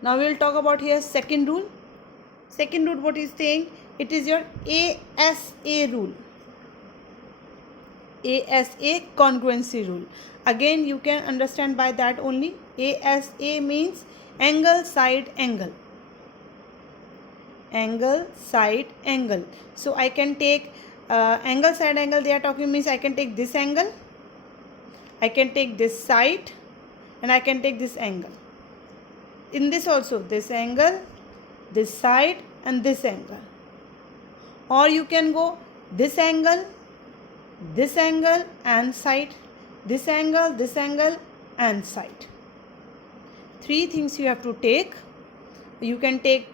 Now we will talk about here second rule. Second rule, what is saying? It is your ASA rule. ASA congruency rule. Again, you can understand by that only. ASA means angle, side, angle. Angle, side, angle. So I can take angle, side, angle. They are talking means I can take this angle, I can take this side, and I can take this angle. In this also, this angle, this side, and this angle. Or you can go this angle, and side, this angle, and side. Three things you have to take. You can take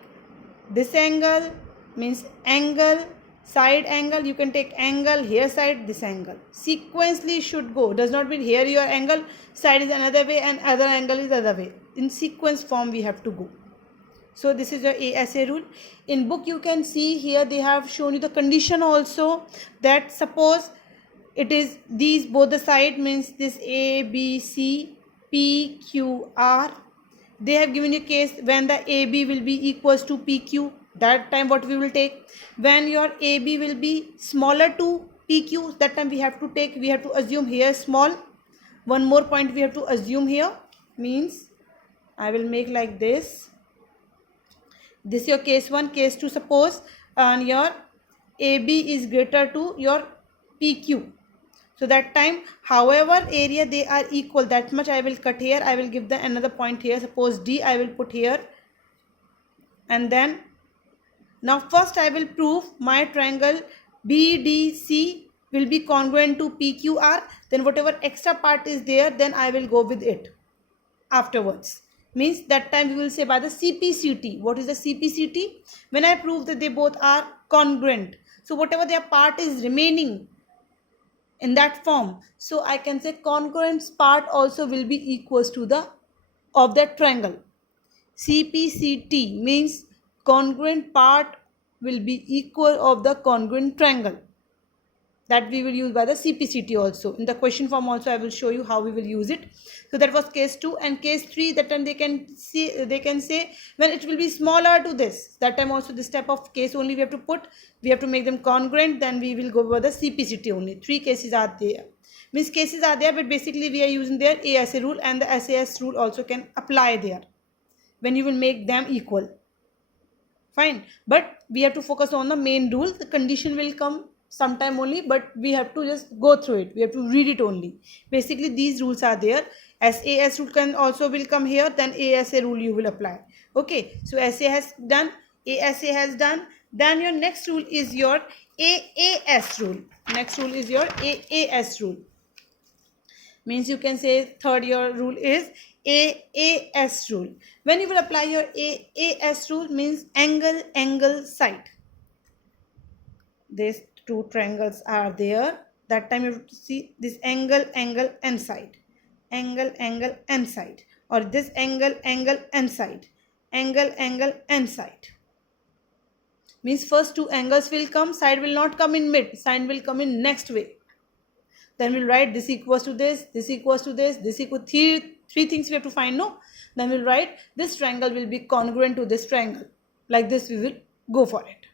this angle, means angle, side angle. You can take angle, here side, this angle. Sequentially should go. Does not mean here your angle, side is another way, and other angle is the other way. In sequence form we have to go. So this is your ASA rule. In book you can see here they have shown you the condition also, that suppose it is these both the side, means this A, B, C, P, Q, R. They have given you case when the AB will be equals to PQ. That time what we will take? When your AB will be smaller to PQ, that time we have to assume here small. One more point we have to assume here, means I will make like this. This is your case 1. Case 2, suppose and your AB is greater to your PQ. So that time, however area they are equal, that much I will cut here. I will give the another point here. Suppose D I will put here. And then, now first I will prove my triangle BDC will be congruent to PQR. Then whatever extra part is there, then I will go with it afterwards. Means that time we will say by the CPCT. What is the CPCT? When I prove that they both are congruent. So whatever their part is remaining in that form, so I can say congruent part also will be equals to the of that triangle. CPCT means congruent part will be equal of the congruent triangle. That we will use by the CPCT also. In the question form also I will show you how we will use it. So that was case 2. And case 3, that time they can say when it will be smaller to this, that time also this type of case only we have to put. We have to make them congruent, then we will go by the CPCT only. 3 cases are there. Means cases are there, but basically we are using their ASA rule, and the SAS rule also can apply there when you will make them equal. Fine. But we have to focus on the main rule. The condition will come sometime only, but we have to just go through it. We have to read it only. Basically these rules are there. SAS rule can also will come here, then ASA rule you will apply. Okay, so SA has done, ASA has done. Then your next rule is your AAS rule. Next rule is your AAS rule. Means you can say third your rule is AAS rule. When you will apply your AAS rule, means angle, side. These two triangles are there. That time you have to see this angle, and side. Angle, and side. Or this angle, and side. Angle, and side. Means first two angles will come, side will not come in mid, side will come in next way. Then we'll write this equals to this equals to this equals three things we have to find, no? Then we'll write this triangle will be congruent to this triangle. Like this we will go for it.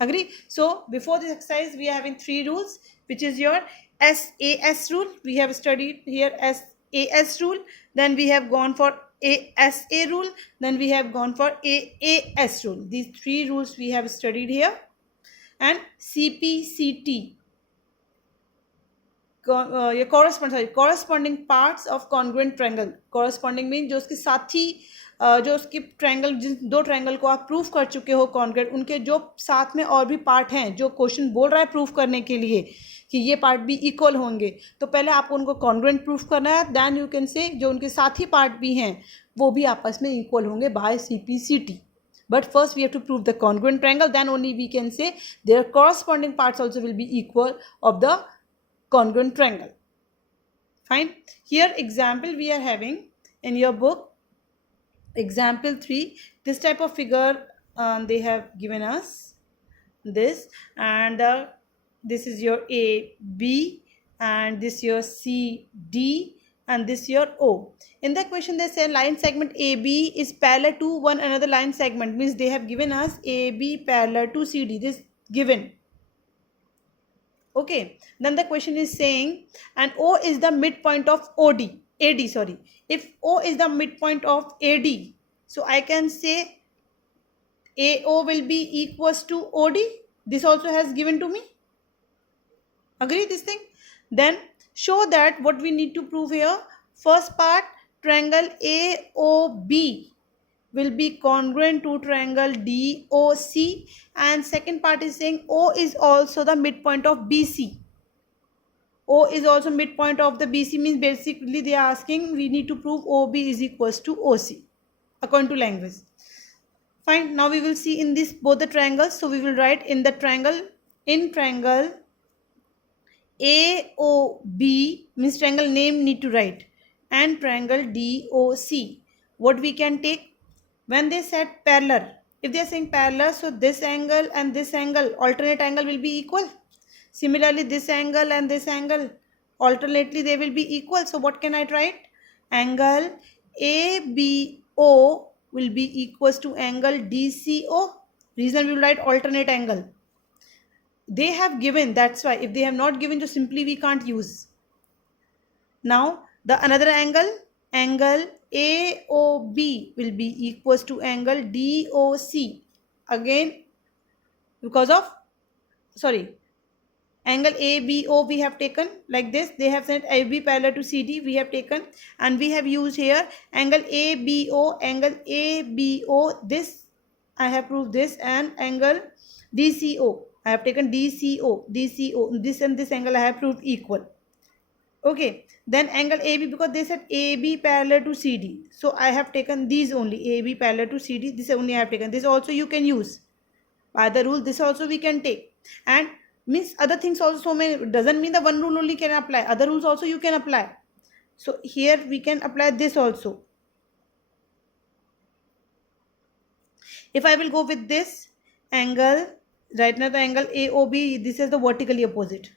Agree? So before this exercise we are having 3 rules, which is your SAS rule. We have studied here SAS rule. Then we have gone for ASA rule. Then we have gone for AAS rule. These 3 rules we have studied here. And CPCT. ये corresponding parts of congruent triangle. Corresponding means जो उसके साथी जो उसकी triangle, जिन 2 triangle को आप proof कर चुके हो कॉन्ग्रेंट, उनके जो साथ में और भी पार्ट हैं जो क्वेश्चन बोल रहा है प्रूफ करने के लिए कि ये पार्ट भी इक्वल होंगे, तो पहले आपको उनको कॉन्ग्रेंट प्रूफ करना है. देन यू कैन से जो उनके साथी पार्ट भी हैं वो भी आपस में इक्वल होंगे bye CPCT. But first we have to prove the congruent triangle, then only we can say their corresponding parts also will be equal of the congruent triangle. Fine. Here example we are having in your book, example 3. This type of figure they have given us this, and this is your AB, and this your CD, and this your O. In the question they say line segment AB is parallel to one another line segment, means they have given us AB parallel to CD, this given. Okay, then the question is saying and O is the midpoint of AD, sorry. If O is the midpoint of AD, so I can say AO will be equals to OD. This also has given to me. Agree this thing? Then show that what we need to prove here. First part, triangle AOB will be congruent to triangle DOC, and second part is saying O is also the midpoint of BC. O is also midpoint of the BC, means basically they are asking we need to prove OB is equals to OC according to language. Fine. Now we will see in this both the triangles. So we will write in the triangle AOB, means triangle name need to write, and triangle DOC. What we can take when they said parallel. If they are saying parallel, so this angle and this angle, alternate angle will be equal. Similarly, this angle and this angle, alternately they will be equal. So what can I write? Angle ABO will be equals to angle DCO. Reason we will write alternate angle. They have given, that's why. If they have not given, so simply we can't use. Now the another angle AOB will be equals to angle DOC. Again, because of angle ABO we have taken like this. They have said AB parallel to CD, we have taken, and we have used here angle ABO, this I have proved this, and angle DCO, I have taken DCO, this and this angle I have proved equal. Okay, then angle AB, because they said AB parallel to CD, so I have taken these only, AB parallel to CD, this only I have taken. This also you can use by the rule, this also we can take, and means other things also doesn't mean the one rule only can apply, other rules also you can apply. So here we can apply this also. If I will go with this angle, right now the angle AOB, this is the vertically opposite,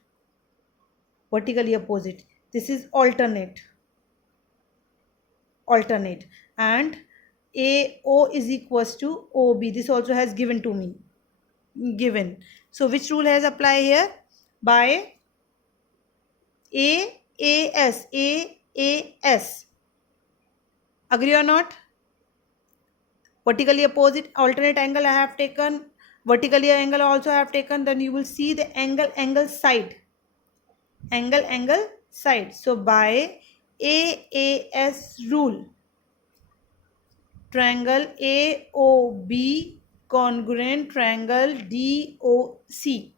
this is alternate, and AO is equals to OB, this also has given to me, So which rule has applied here? By AAS. Agree or not? Vertically opposite, alternate angle I have taken, vertically angle also I have taken. Then you will see the angle side. So by AAS rule, triangle AOB congruent triangle DOC.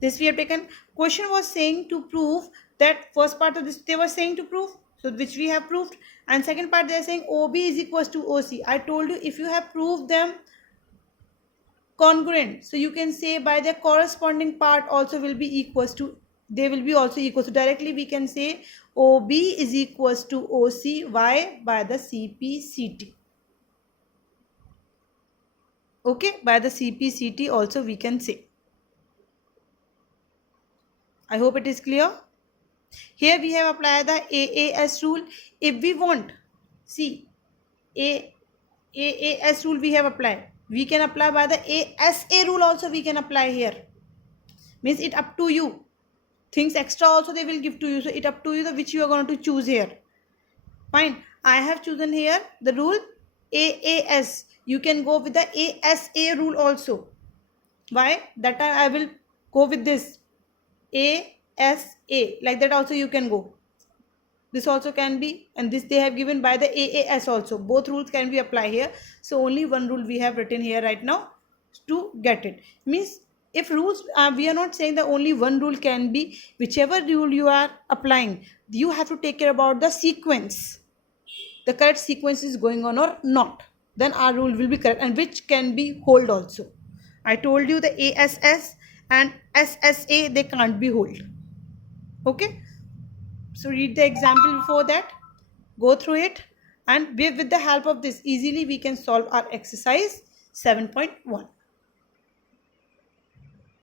This we have taken. Question was saying to prove that first part of this they were saying to prove, so which we have proved, and second part they are saying OB is equals to OC. I told you if you have proved them congruent, so you can say by their corresponding part also will be equals to, they will be also equal. So directly we can say OB is equals to OC. Why? By the CPCT. Okay, by the CPCT also we can say. I hope it is clear. Here we have applied the AAS rule. If we want, see, AAS rule we have applied. We can apply by the ASA rule also we can apply here. Means it up to you. Things extra also they will give to you. So it up to you which you are going to choose here. Fine. I have chosen here the rule AAS. You can go with the ASA rule also. Why? That time I will go with this ASA. Like that also you can go. This also can be, and this they have given by the AAS also. Both rules can be applied here. So only one rule we have written here right now to get it. Means if rules, we are not saying that only one rule can be, whichever rule you are applying, you have to take care about the sequence. The correct sequence is going on or not. Then our rule will be correct, and which can be hold also. I told you the ASS and SSA, they can't be hold. Okay. So read the example before that, go through it, and with the help of this easily we can solve our exercise 7.1.